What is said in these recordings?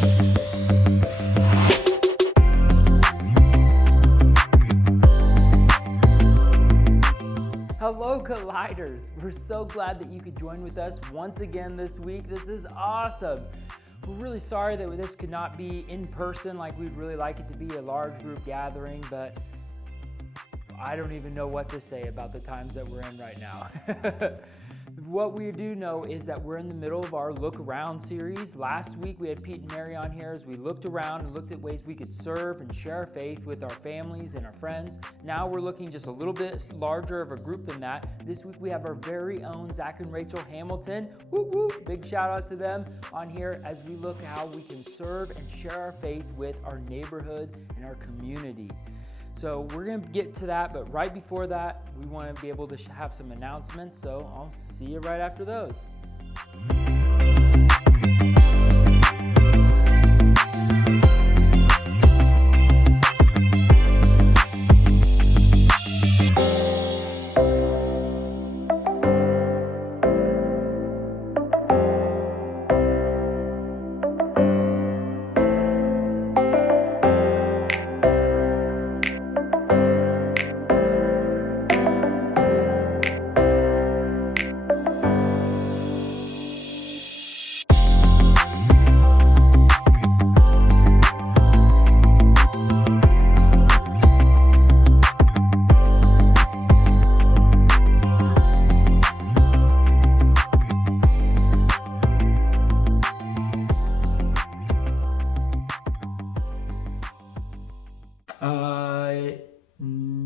Hello, Colliders! We're so glad that you could join with us once again this week. This is awesome. We're really sorry that this could not be in person like we'd really like it to be, a large group gathering, but I don't even know what to say about the times that we're in right now. What we do know is that we're in the middle of our Look Around series. Last week we had Pete and Mary on here as we looked around and looked at ways we could serve and share our faith with our families and our friends. Now we're looking just a little bit larger of a group than that. This week we have our very own Zach and Rachel Hamilton. Woo woo! Big shout out to them on here as we look how we can serve and share our faith with our neighborhood and our community. So we're going to get to that, but right before that, we want to be able to have some announcements, so I'll see you right after those.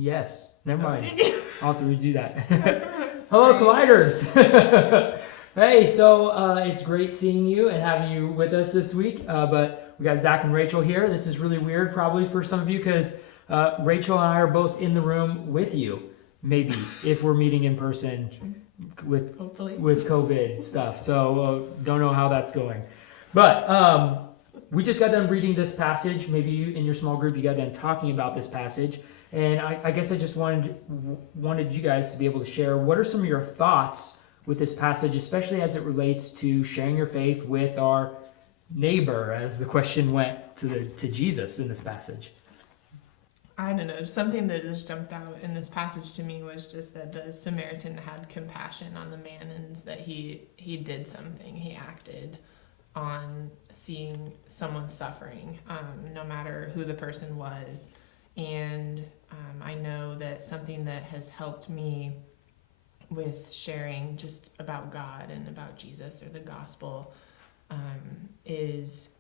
Yes. Never mind. I'll have to redo that. Hello, Colliders. Hey, so it's great seeing you and having you with us this week. But we got Zach and Rachel here. This is really weird probably for some of you because Rachel and I are both in the room with you. Maybe if we're meeting in person with COVID stuff. So don't know how that's going. But we just got done reading this passage. Maybe you, in your small group, you got done talking about this passage. And I guess I just wanted you guys to be able to share what are some of your thoughts with this passage, especially as it relates to sharing your faith with our neighbor, as the question went to Jesus in this passage. I don't know. Something that just jumped out in this passage to me was just that the Samaritan had compassion on the man and that he did something. He acted on seeing someone suffering, no matter who the person was. And I know that something that has helped me with sharing just about God and about Jesus or the gospel is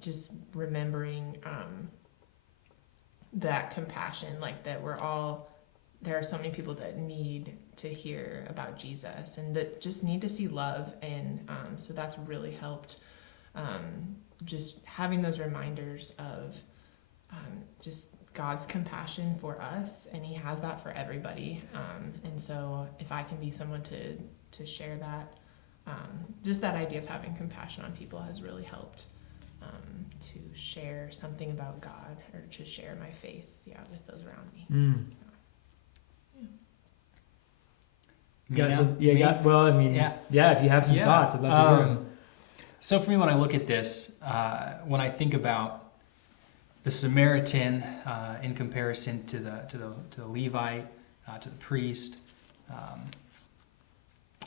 just remembering that compassion, like that there are so many people that need to hear about Jesus and that just need to see love. And so that's really helped, just having those reminders of just God's compassion for us, and he has that for everybody. And so if I can be someone to share that, just that idea of having compassion on people has really helped to share something about God or to share my faith, with those around me. If you have some thoughts, I'd love to hear them. So for me, when I look at this, when I think about the Samaritan in comparison to the Levite, to the priest,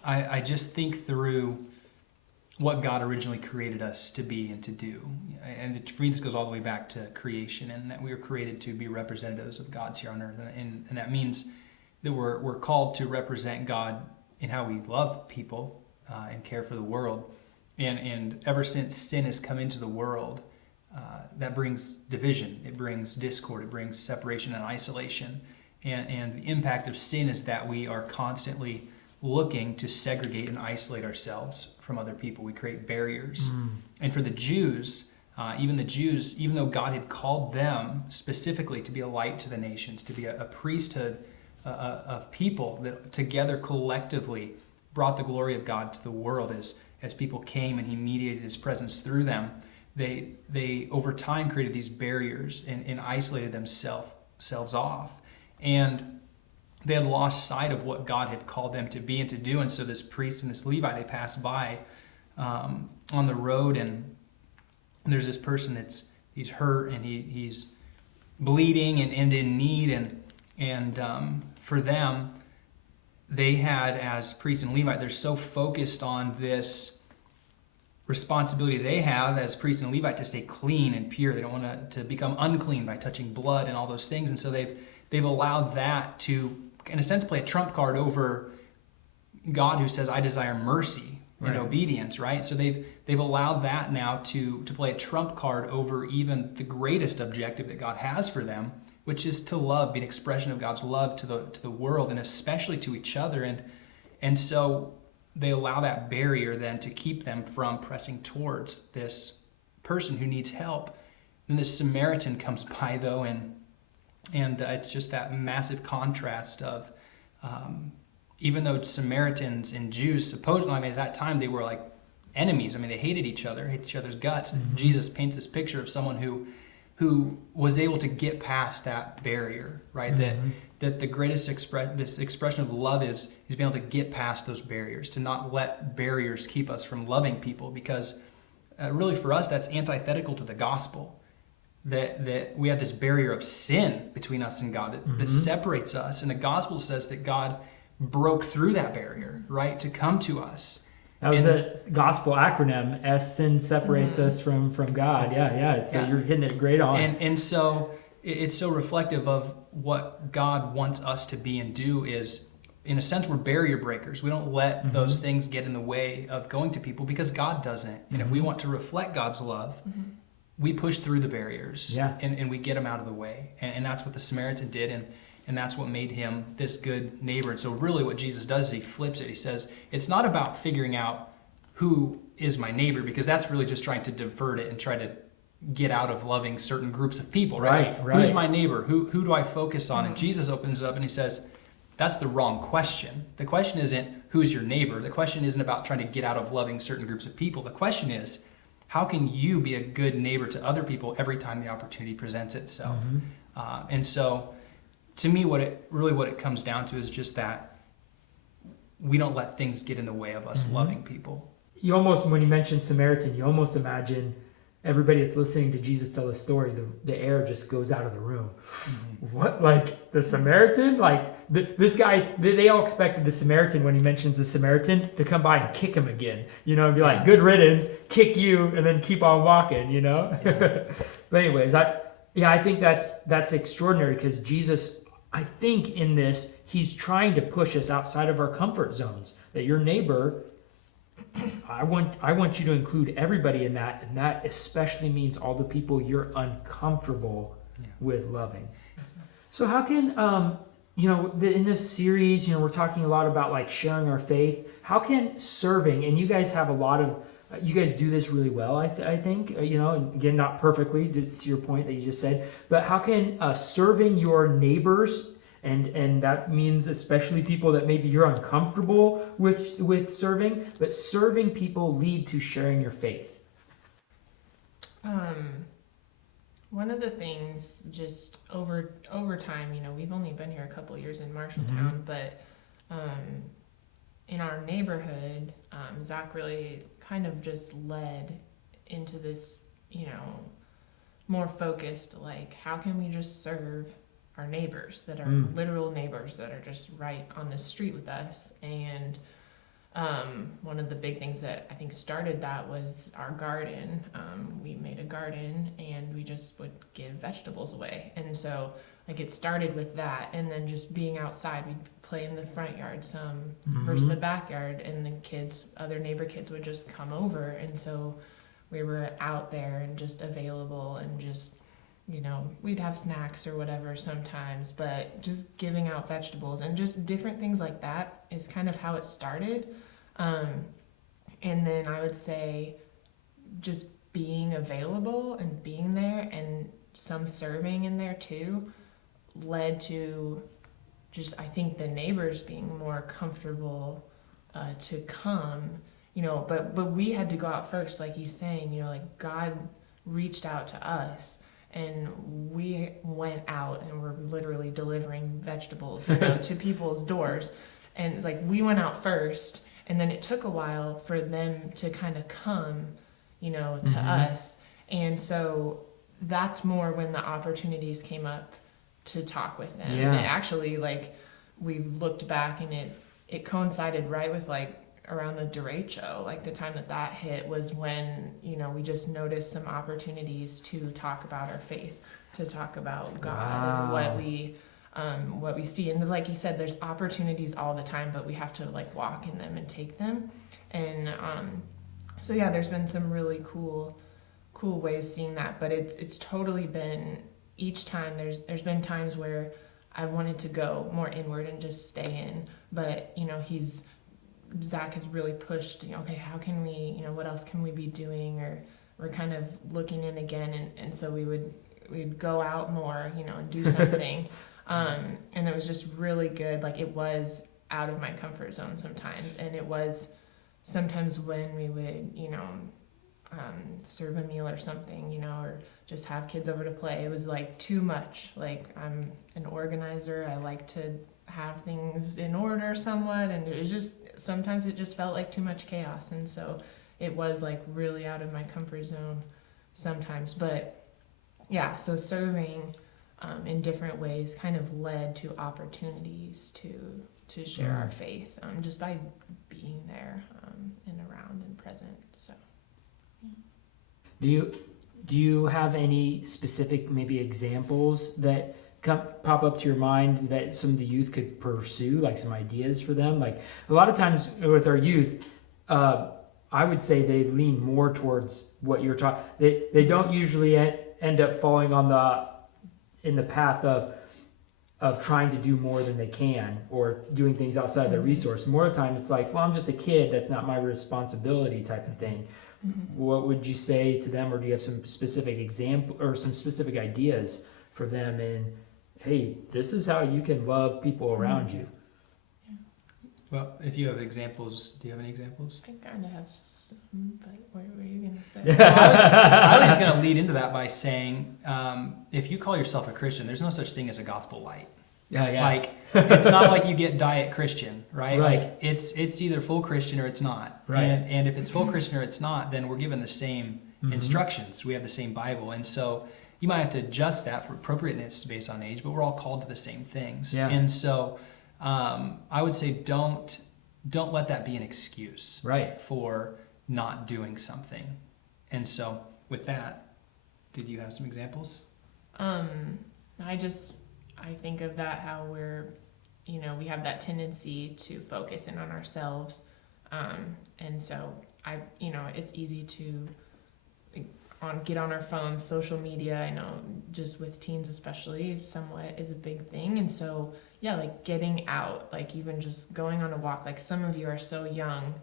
I just think through what God originally created us to be and to do. And for me, this goes all the way back to creation, and that we were created to be representatives of God's here on earth. And that means that we're called to represent God in how we love people and care for the world. And ever since sin has come into the world, that brings division, it brings discord, it brings separation and isolation. And the impact of sin is that we are constantly looking to segregate and isolate ourselves from other people. We create barriers. And for the Jews, even though God had called them specifically to be a light to the nations, to be a priesthood of people that together collectively brought the glory of God to the world as people came and he mediated his presence through them, they over time created these barriers and isolated themselves off. And they had lost sight of what God had called them to be and to do. And so this priest and this Levite, they passed by on the road, and and there's this person he's hurt and he's bleeding and in need, and for them, they had, as priests and Levite, they're so focused on this responsibility they have as priests and Levite to stay clean and pure. They don't want to become unclean by touching blood and all those things, and so they've allowed that to, in a sense, play a trump card over God, who says, "I desire mercy and obedience," right? So they've allowed that now to play a trump card over even the greatest objective that God has for them, which is to love, be an expression of God's love to the world, and especially to each other. And so they allow that barrier then to keep them from pressing towards this person who needs help. And this Samaritan comes by, though, and it's just that massive contrast of, even though Samaritans and Jews, supposedly, at that time, they were like enemies. They hated each other, hated each other's guts. Mm-hmm. Jesus paints this picture of someone who was able to get past that barrier, right? Mm-hmm. That the greatest this expression of love is being able to get past those barriers, to not let barriers keep us from loving people, because really for us, that's antithetical to the gospel. That we have this barrier of sin between us and God that separates us. And the gospel says that God broke through that barrier, right, to come to us. That was a gospel acronym. S, sin separates us from God. Yeah. So you're hitting it great on. And so it's so reflective of what God wants us to be and do. Is, in a sense, we're barrier breakers. We don't let those things get in the way of going to people, because God doesn't. And if we want to reflect God's love, we push through the barriers and we get them out of the way. And that's what the Samaritan did. And that's what made him this good neighbor. And so really what Jesus does is he flips it. He says, it's not about figuring out who is my neighbor, because that's really just trying to divert it and try to get out of loving certain groups of people, right? Who's my neighbor? Who do I focus on? And Jesus opens it up and he says, that's the wrong question. The question isn't who's your neighbor. The question isn't about trying to get out of loving certain groups of people. The question is, how can you be a good neighbor to other people every time the opportunity presents itself? And so, to me, what it comes down to is just that we don't let things get in the way of us loving people. You almost, when you mention Samaritan, you almost imagine everybody that's listening to Jesus tell the story, the air just goes out of the room. What, like the Samaritan? Like this guy, they all expected the Samaritan, when he mentions the Samaritan, to come by and kick him again, and be like, good riddance, kick you, and then keep on walking, But anyways, I think that's extraordinary, because Jesus, I think in this, he's trying to push us outside of our comfort zones. That your neighbor, I want you to include everybody in that, and that especially means all the people you're uncomfortable with loving. So how can in this series, we're talking a lot about like sharing our faith. How can serving, and you guys have a lot of, you guys do this really well, I think, and again, not perfectly to your point that you just said, but how can serving your neighbors, and that means especially people that maybe you're uncomfortable with serving, but serving people lead to sharing your faith? One of the things, just over time, we've only been here a couple years in Marshalltown, but in our neighborhood, Zach really kind of just led into this, more focused, like, how can we just serve our neighbors that are literal neighbors that are just right on the street with us? And one of the big things that I think started that was our garden. We made a garden and we just would give vegetables away. And so like it started with that, and then just being outside, we'd play in the front yard some versus the backyard, and the other neighbor kids would just come over. And so we were out there and just available, and just, we'd have snacks or whatever sometimes, but just giving out vegetables and just different things like that is kind of how it started. And then I would say just being available and being there, and some serving in there too, led to just, I think, the neighbors being more comfortable to come, but we had to go out first, like he's saying, like God reached out to us, and we went out and were literally delivering vegetables to people's doors. And like we went out first, and then it took a while for them to kind of come, to us. And so that's more when the opportunities came up to talk with them. Yeah. And it actually, like, we looked back and it coincided right with, like, around the derecho, like the time that hit was when, you know, we just noticed some opportunities to talk about our faith, to talk about God and what we see. And like you said, there's opportunities all the time, but we have to like walk in them and take them. And so yeah, there's been some really cool ways seeing that, but it's totally been, each time there's been times where I wanted to go more inward and just stay in, but you know, Zach has really pushed, you know, okay, how can we, you know, what else can we be doing? Or we're kind of looking in again. And so we'd go out more, you know, and do something. And it was just really good. Like, it was out of my comfort zone sometimes. And it was sometimes when we would, you know, serve a meal or something, you know, or just have kids over to play. It was like too much. Like, I'm an organizer. I like to have things in order somewhat. And it was just, sometimes it just felt like too much chaos. And so it was like really out of my comfort zone sometimes. But yeah, so serving in different ways kind of led to opportunities to share our faith just by being there and around and present. So Do you have any specific maybe examples that pop up to your mind that some of the youth could pursue, like some ideas for them? Like, a lot of times with our youth, I would say they lean more towards what you're talking. They don't usually end up falling in the path of trying to do more than they can or doing things outside their resource. More of the time it's like, well, I'm just a kid, that's not my responsibility type of thing. What would you say to them, or do you have some specific example or some specific ideas for them in, hey, this is how you can love people around you? Well, if you have examples, do you have any examples? I kind of have some, but what were you going to say? Well, I was just going to lead into that by saying, if you call yourself a Christian, there's no such thing as a gospel light. Yeah. Like, it's not like you get diet Christian, right? Right. Like, it's either full Christian or it's not. Right. And if it's full Christian or it's not, then we're given the same instructions. We have the same Bible. And so you might have to adjust that for appropriateness based on age, but we're all called to the same things. Yeah. And so I would say don't let that be an excuse Right. for not doing something. And so with that, did you have some examples? I think of that, how we're, you know, we have that tendency to focus in on ourselves. And so it's easy to get on our phones, social media, I know just with teens especially, somewhat is a big thing. And so, yeah, like getting out, like even just going on a walk, like some of you are so young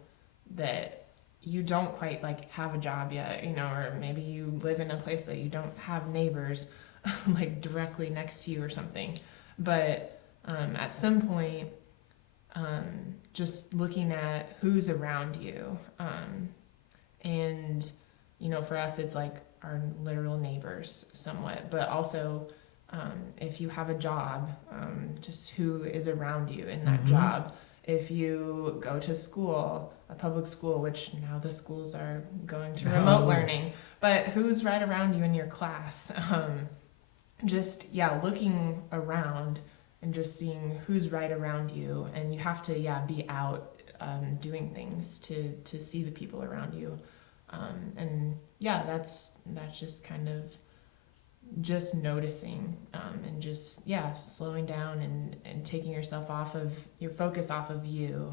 that you don't quite like have a job yet, you know, or maybe you live in a place that you don't have neighbors like directly next to you or something. But at some point, just looking at who's around you. And, you know, for us, it's like our literal neighbors somewhat, but also if you have a job, just who is around you in that job. If you go to school, a public school, which now the schools are going to remote learning, but who's right around you in your class? Looking around and just seeing who's right around you, and you have to be out doing things to see the people around you, that's just kind of just noticing and just slowing down and taking yourself off of your focus off of you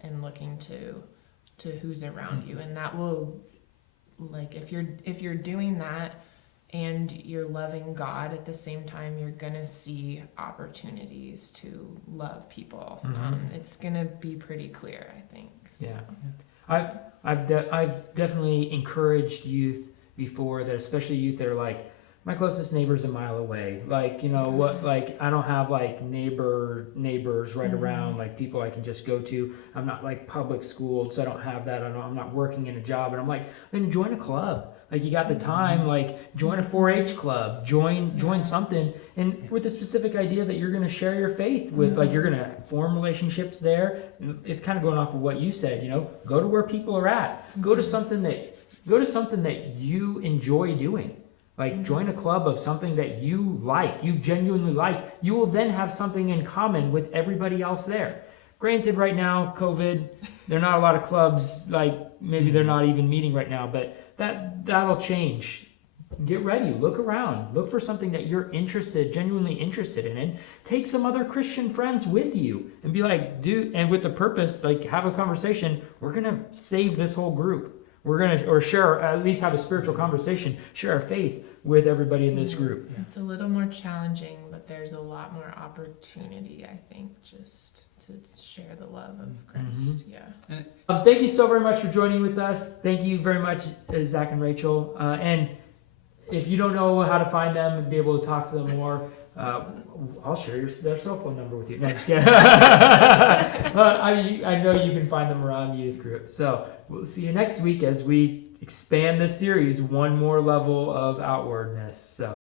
and looking to who's around you. And that will, like, if you're doing that and you're loving God at the same time, you're gonna see opportunities to love people. It's gonna be pretty clear, I think. Yeah. I've definitely encouraged youth before, that especially youth that are like, my closest neighbor's a mile away. Like, you know what, like I don't have like neighbors right around, like people I can just go to. I'm not like public schooled, so I don't have that. I'm not working in a job. And I'm like, then join a club. Like you got the time, like join a 4-H club, join something, and with the specific idea that you're going to share your faith with, like you're going to form relationships there. It's kind of going off of what you said, go to where people are at, go to something that you enjoy doing. Like join a club of something that you genuinely like. You will then have something in common with everybody else there. Granted, right now, COVID, there are not a lot of clubs, like maybe they're not even meeting right now, but that'll change. Get ready, look around, look for something that you're genuinely interested in, and take some other Christian friends with you and be like, dude, and with the purpose, like have a conversation. We're going to save this whole group. We're going to, or share, at least have a spiritual conversation, share our faith with everybody in this group. It's a little more challenging, but there's a lot more opportunity, I think, just to share the love of Christ. Yeah. Thank you so very much for joining with us. Thank you very much, Zach and Rachel. And if you don't know how to find them and be able to talk to them more, I'll share their cell phone number with you. No, just kidding. I know you can find them around youth group. So we'll see you next week as we expand this series one more level of outwardness. So